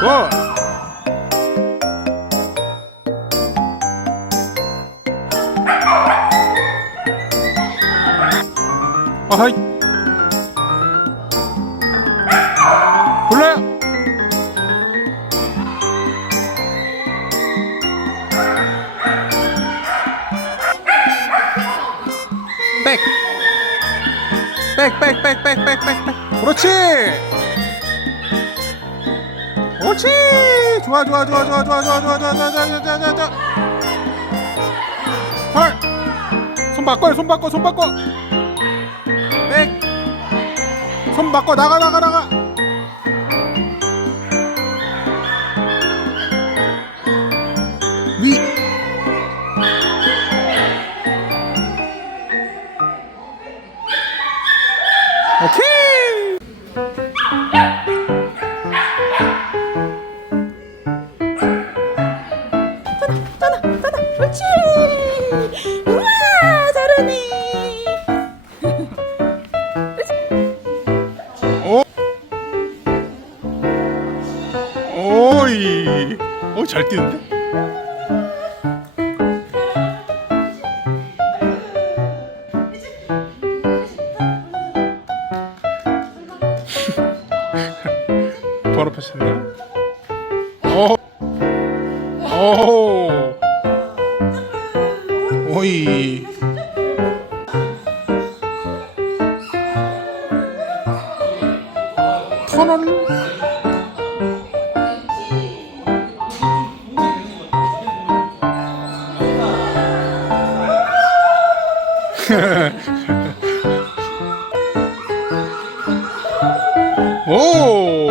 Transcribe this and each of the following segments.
고! 아하이. 백백 백 백 백 백 백. 그렇지! 그렇지! 좋아, 좋아, 좋아, 좋아, 좋아, 좋아, 좋아, 좋아, 좋아, 좋아, 좋아, 좋아, 좋아. 헐! 손 바꿔요, 손 바꿔, 손 바꿔! 백! 손 바꿔, 나가, 나가, 나가! 그렇지 우와 잘하네 오! 오이! 오, 잘 뛰는데? 바로 폈었네요. 오! 오! 오이! 터널! 오!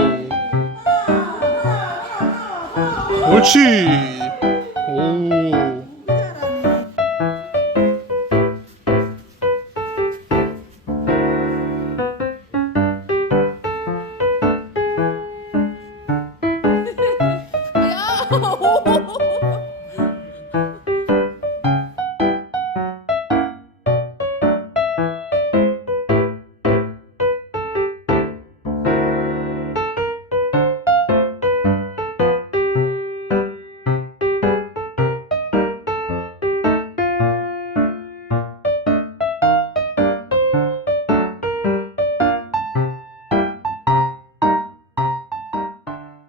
옳지!